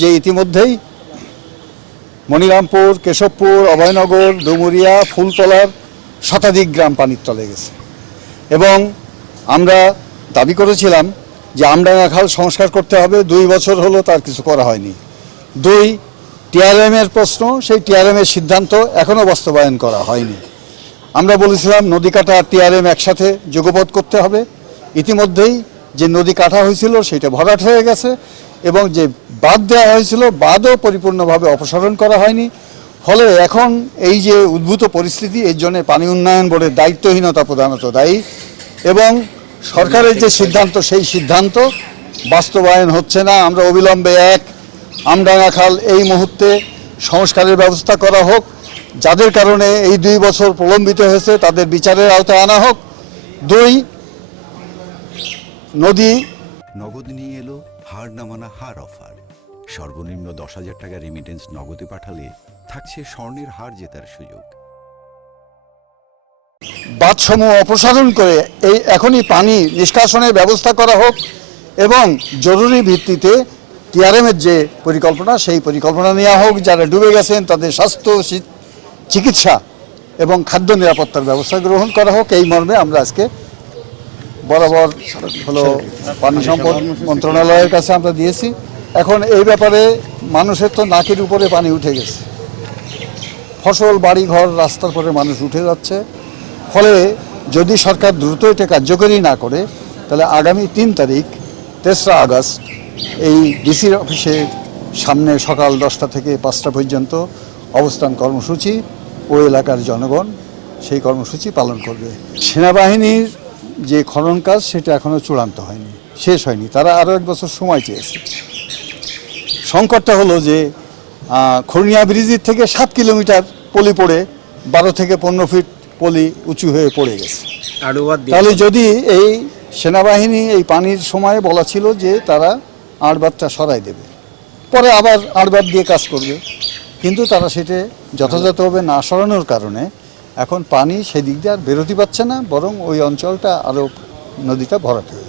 যে ইতিমধ্যেই মনিরামপুর, কেশবপুর, অভয়নগর, ডুমুরিয়া, ফুলতলার শতাধিক গ্রাম পানির তলে গেছে এবং আমরা দাবি করেছিলাম যে আমডাঙ্গা খাল সংস্কার করতে হবে। 2 বছর হলো তার কিছু করা হয়নি। 2, টিআরএমের প্রশ্ন, সেই টিআরএমের সিদ্ধান্ত এখনও বাস্তবায়ন করা হয়নি। আমরা বলেছিলাম নদী কাটা আর টিআরএম একসাথে যুগপৎ করতে হবে। ইতিমধ্যেই যে নদী কাটা হয়েছিল সেটা ভরাট হয়ে গেছে এবং যে বাঁধ দেওয়া হয়েছিল বাঁধও পরিপূর্ণভাবে অপসারণ করা হয়নি। ফলে এখন এই যে উদ্ভূত পরিস্থিতি, এর জন্য পানি উন্নয়ন বোর্ডের দায়িত্বহীনতা প্রধানত দায়ী এবং সরকারের যে সিদ্ধান্ত সেই সিদ্ধান্ত বাস্তবায়ন হচ্ছে না। আমরা অবিলম্বে আমডাঙ্গা খাল এই মুহূর্তে সংস্কারের ব্যবস্থা করা হোক, যাদের কারণে এই 2 বছর প্রলম্বিত হয়েছে তাদের বিচারের আওতায় আনা হোক। 2, নদী নগদ নিয়ে এলো হার না মানা হার অফার। সর্বনিম্ন 10,000 টাকা রেমিটেন্স নগদে পাঠালে থাকছে স্বর্ণের হার জেতার সুযোগ। বাঁধসমূহ অপসারণ করে এখনই পানি নিষ্কাশনের ব্যবস্থা করা হোক এবং জরুরি ভিত্তিতে টিআরএমের যে পরিকল্পনা সেই পরিকল্পনা নেওয়া হোক। যারা ডুবে গেছেন তাদের স্বাস্থ্য, চিকিৎসা এবং খাদ্য নিরাপত্তার ব্যবস্থা গ্রহণ করা হোক। এই মর্মে আমরা আজকে বরাবর হলো পানি সম্পদ মন্ত্রণালয়ের কাছে আমরা দিয়েছি। এখন এই ব্যাপারে মানুষের তো নাকের উপরে পানি উঠে গেছে, ফসল, বাড়ি ঘর, রাস্তার পরে মানুষ উঠে যাচ্ছে। ফলে যদি সরকার দ্রুত এটা কার্যকরী না করে তাহলে আগামী 3 তারিখ 3রা আগস্ট এই ডিসির অফিসের সামনে সকাল 10টা থেকে 5টা পর্যন্ত অবস্থান কর্মসূচি ও এলাকার জনগণ সেই কর্মসূচি পালন করবে। সেনাবাহিনীর যে খনন কাজ সেটা এখনও চূড়ান্ত হয়নি, শেষ হয়নি। তারা আরও 1 বছর সময় চেয়েছে। সংকটটা হলো যে খুরনিয়া ব্রিজের থেকে 7 কিলোমিটার পলি পড়ে 12 থেকে 15 ফিট পলি উঁচু হয়ে পড়ে গেছে। তাহলে যদি এই সেনাবাহিনী এই পানির সময় বলা ছিল যে তারা আড়বাতটা সরাই দেবে, পরে আবার আড়বাত দিয়ে কাজ করবে, কিন্তু তারা সেটা যথাযথভাবে না সরানোর কারণে এখন পানি সেদিক দিয়ে আর বেরোতে পারছে না, বরং ওই অঞ্চলটা আরও নদীটা ভরাট হয়ে